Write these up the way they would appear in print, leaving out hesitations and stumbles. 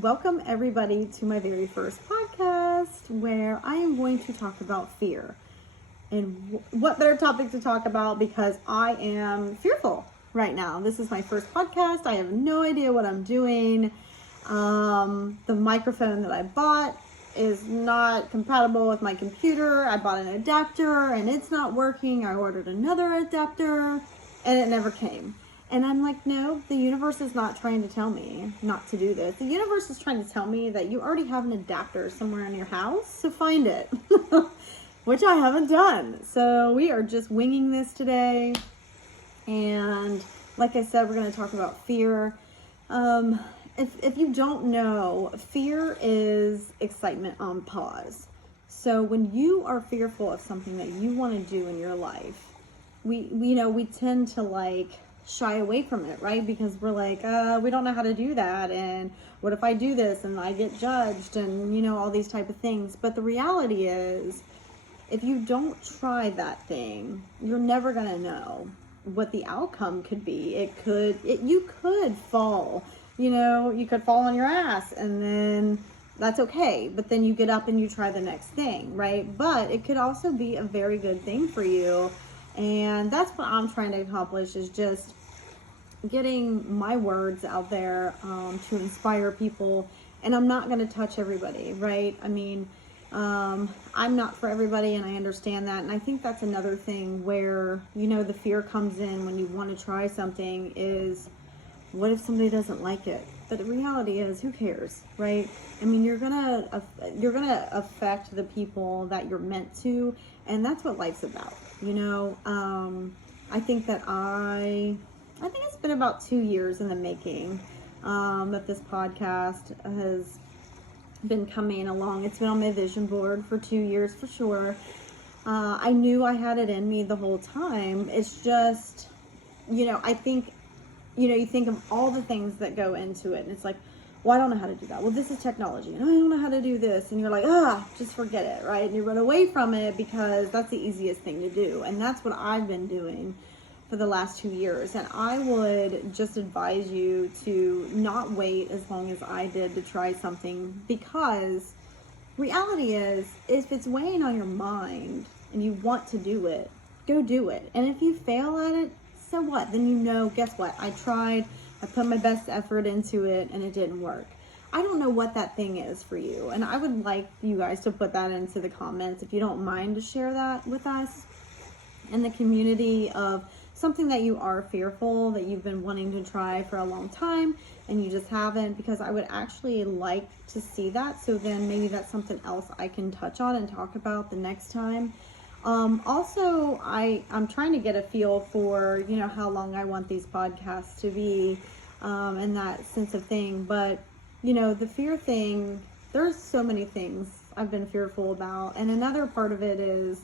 Welcome everybody to my very first podcast where I am going to talk about fear. And what better topic to talk about because I am fearful right now. This is my first podcast. I have no idea what I'm doing. The microphone that I bought is not compatible with my computer. I bought an adapter and it's not working. I ordered another adapter and it never came. And I'm like, no, the universe is not trying to tell me not to do this. The universe is trying to tell me that you already have an adapter somewhere in your house, so find it, which I haven't done. So we are just winging this today. And like I said, we're going to talk about fear. If you don't know, fear is excitement on pause. So when you are fearful of something that you want to do in your life, we tend to shy away from it, right? Because we're like, we don't know how to do that, and what if I do this and I get judged, and all these type of things. But the reality is, if you don't try that thing, you're never gonna know what the outcome could be. You could fall, you could fall on your ass, and then that's okay, but then you get up and you try the next thing, right? But it could also be a very good thing for you. And that's what I'm trying to accomplish, is just getting my words out there to inspire people. And I'm not going to touch everybody, right? I mean, I'm not for everybody, and I understand that. And I think that's another thing where, the fear comes in when you want to try something is, what if somebody doesn't like it? But the reality is, who cares, right? I mean, you're gonna affect the people that you're meant to, and that's what life's about. I think it's been about 2 years in the making that this podcast has been coming along. It's been on my vision board for 2 years for sure. I knew I had it in me the whole time. It's just, I think, you think of all the things that go into it, and it's like, well, I don't know how to do that. Well, this is technology, and I don't know how to do this. And you're like, just forget it, right? And you run away from it because that's the easiest thing to do. And that's what I've been doing for the last 2 years. And I would just advise you to not wait as long as I did to try something, because reality is, if it's weighing on your mind and you want to do it, go do it. And if you fail at it, so what? Then guess what? I tried. I put my best effort into it and it didn't work. I don't know what that thing is for you. And I would like you guys to put that into the comments, if you don't mind, to share that with us in the community of something that you are fearful, that you've been wanting to try for a long time and you just haven't, because I would actually like to see that. So then maybe that's something else I can touch on and talk about the next time. Also, I'm trying to get a feel for, how long I want these podcasts to be, and that sense of thing. But, the fear thing, there's so many things I've been fearful about. And another part of it is,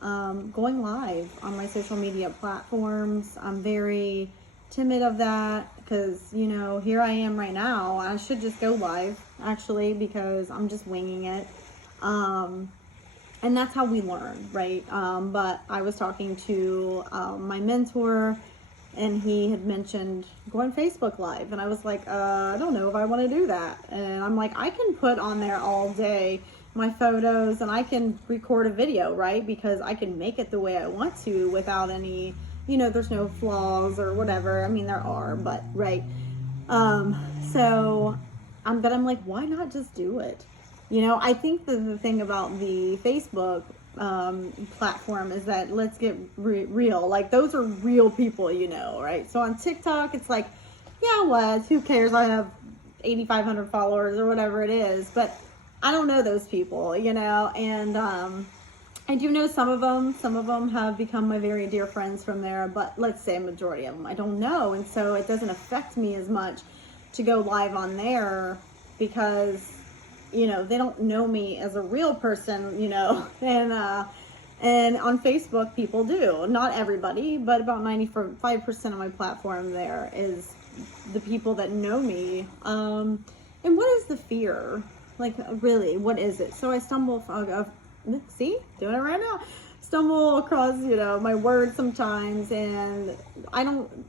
going live on my social media platforms. I'm very timid of that because, here I am right now. I should just go live, actually, because I'm just winging it. And that's how we learn, right? But I was talking to my mentor, and he had mentioned going Facebook Live. And I was like, I don't know if I want to do that. And I'm like, I can put on there all day my photos, and I can record a video, right? Because I can make it the way I want to without any, there's no flaws or whatever. I mean, there are, but, right? But I'm like, why not just do it? I think the thing about the Facebook platform is that, let's get real. Like, those are real people, right? So on TikTok, it's like, yeah, what? Who cares? I have 8,500 followers or whatever it is. But I don't know those people, and I do know some of them. Some of them have become my very dear friends from there. But let's say a majority of them I don't know. And so it doesn't affect me as much to go live on there, because they don't know me as a real person, and on Facebook people do. Not everybody, but about 95% of my platform there is the people that know me. And what is the fear? Like, really, what is it? So I stumble, see, doing it right now. stumble across, my words sometimes, and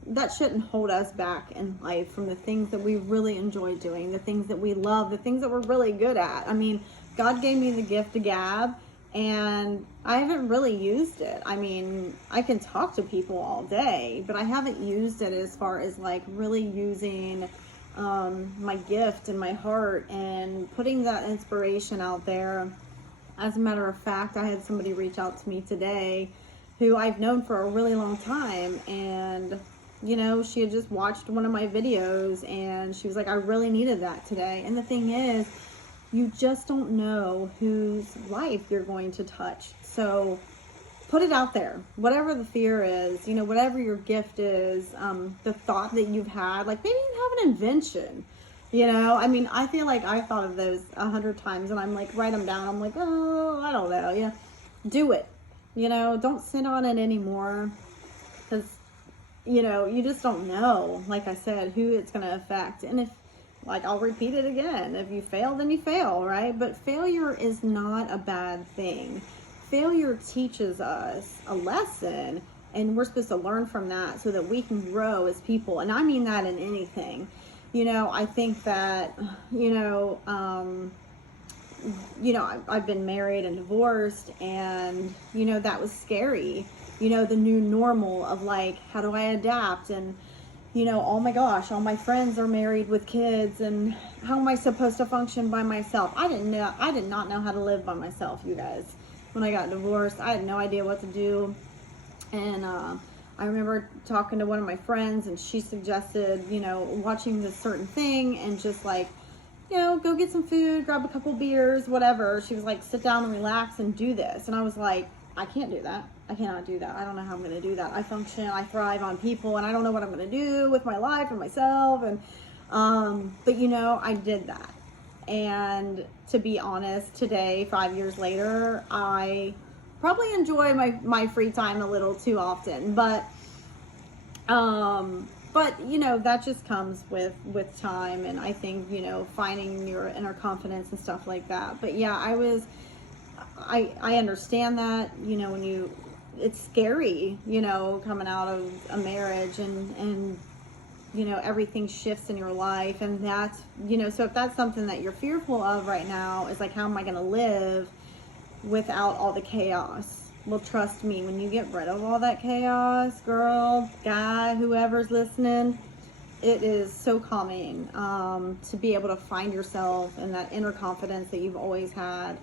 that shouldn't hold us back in life from the things that we really enjoy doing, the things that we love, the things that we're really good at. I mean, God gave me the gift of gab, and I haven't really used it. I mean, I can talk to people all day, but I haven't used it as far as like really using my gift and my heart and putting that inspiration out there. As a matter of fact, I had somebody reach out to me today who I've known for a really long time, and she had just watched one of my videos and she was like, I really needed that today. And the thing is, you just don't know whose life you're going to touch. So put it out there. Whatever the fear is, whatever your gift is, the thought that you've had, like maybe you have an invention. I mean, I feel like I've thought of those 100 times, and I'm like, write them down. I'm like, oh, I don't know. Yeah, do it. Don't sit on it anymore, because, you just don't know, like I said, who it's going to affect. And if, like, I'll repeat it again, if you fail, then you fail, right? But failure is not a bad thing. Failure teaches us a lesson, and we're supposed to learn from that so that we can grow as people. And I mean that in anything. I think that, I've been married and divorced, and, that was scary. The new normal of like, how do I adapt? And, oh my gosh, all my friends are married with kids, and how am I supposed to function by myself? I did not know how to live by myself, you guys. When I got divorced, I had no idea what to do. And, I remember talking to one of my friends, and she suggested, watching this certain thing and just like, go get some food, grab a couple beers, whatever. She was like, sit down and relax and do this. And I was like, I can't do that. I cannot do that. I don't know how I'm going to do that. I thrive on people, and I don't know what I'm going to do with my life and myself. And, but I did that. And to be honest, today, 5 years later, I probably enjoy my free time a little too often, but that just comes with time, and I think finding your inner confidence and stuff like that. But yeah, I understand that, when it's scary, coming out of a marriage, and everything shifts in your life, and that's, so if that's something that you're fearful of right now, is like, how am I going to live without all the chaos? Well, trust me, when you get rid of all that chaos, girl, guy, whoever's listening, it is so calming, to be able to find yourself and that inner confidence that you've always had.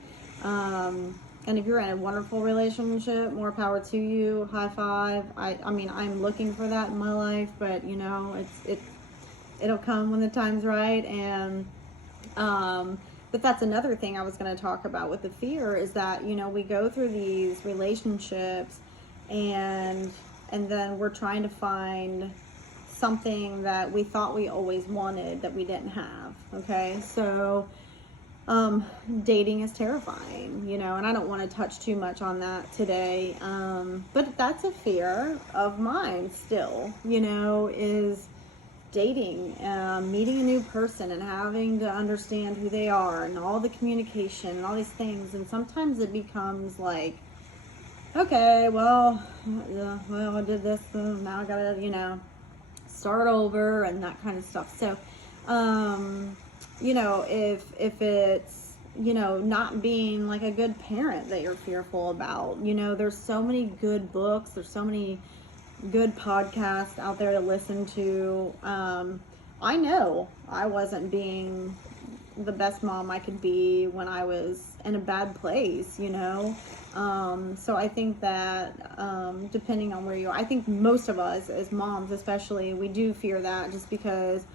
And if you're in a wonderful relationship, more power to you. High five. I mean, I'm looking for that in my life, but it'll come when the time's right. And but that's another thing I was going to talk about with the fear, is that, we go through these relationships, and then we're trying to find something that we thought we always wanted that we didn't have. Okay. So, dating is terrifying, and I don't want to touch too much on that today. But that's a fear of mine still, is dating, meeting a new person and having to understand who they are, and all the communication and all these things. And sometimes it becomes like, okay, well, I did this, so now I gotta, start over, and that kind of stuff. So, if it's, not being like a good parent that you're fearful about, there's so many good books, there's so many good podcasts out there to listen to. I know I wasn't being the best mom I could be when I was in a bad place, so I think that depending on where you are, I think most of us as moms especially, we do fear that, just because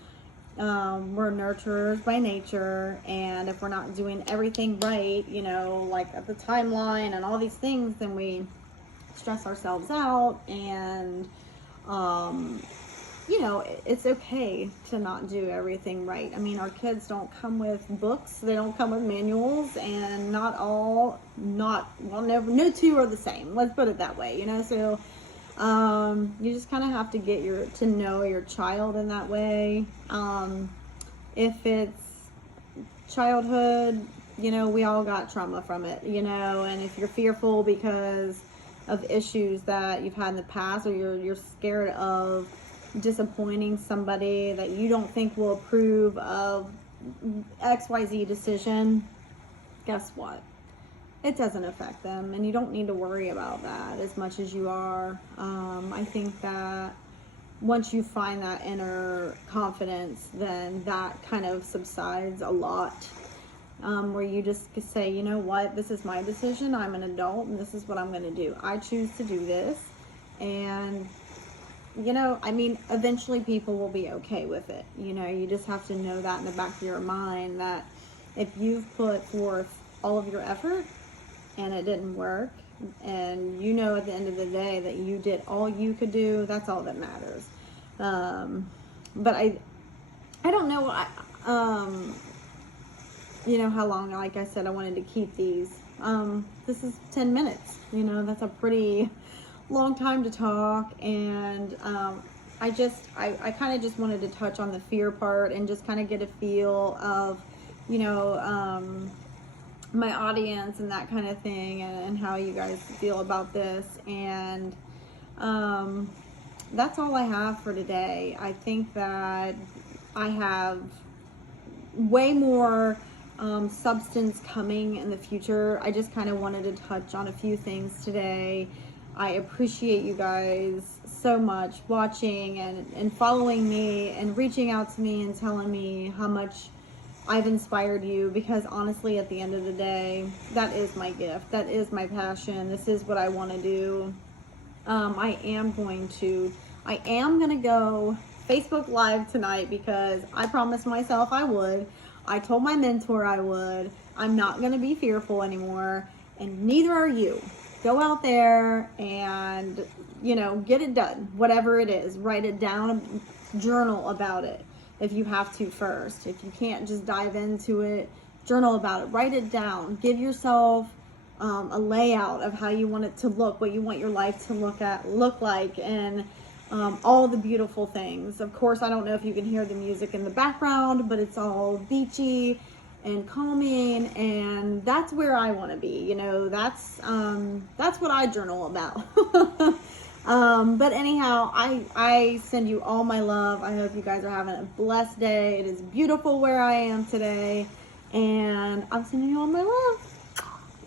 we're nurturers by nature, and if we're not doing everything right, like at the timeline and all these things, then we stress ourselves out. And it's okay to not do everything right. I mean, our kids don't come with books, they don't come with manuals, and no two are the same, let's put it that way. So you just kind of have to to know your child in that way. If it's childhood, we all got trauma from it, and if you're fearful because issues that you've had in the past, or you're scared of disappointing somebody that you don't think will approve of XYZ decision, guess what? It doesn't affect them, and you don't need to worry about that as much as you are. I think that once you find that inner confidence, then that kind of subsides a lot. Where you just say, you know what, this is my decision. I'm an adult, and this is what I'm going to do. I choose to do this. And, you know, I mean, eventually people will be okay with it. You know, you just have to know that in the back of your mind, that if you've put forth all of your effort and it didn't work, and you know at the end of the day that you did all you could do, that's all that matters. But I don't know, you know how long, like I said, I wanted to keep these. This is 10 minutes, you know, that's a pretty long time to talk. And I kind of just wanted to touch on the fear part and just kind of get a feel of, you know, my audience and that kind of thing, and how you guys feel about this. And that's all I have for today. I think that I have way more substance coming in the future. I just kind of wanted to touch on a few things today. I appreciate you guys so much watching and following me and reaching out to me and telling me how much I've inspired you, because honestly, at the end of the day, that is my gift. That is my passion. This is what I want to do. I am going to go Facebook Live tonight, because I promised myself I would. I told my mentor I would. I'm not going to be fearful anymore, and neither are you. Go out there and, you know, get it done. Whatever it is, write it down, journal about it if you have to first. If you can't just dive into it, journal about it. Write it down. Give yourself a layout of how you want it to look, what you want your life to look like, and all the beautiful things. Of course, I don't know if you can hear the music in the background, but it's all beachy and calming, and that's where I want to be. You know, that's what I journal about. But anyhow, I send you all my love. I hope you guys are having a blessed day. It is beautiful where I am today, and I'm sending you all my love.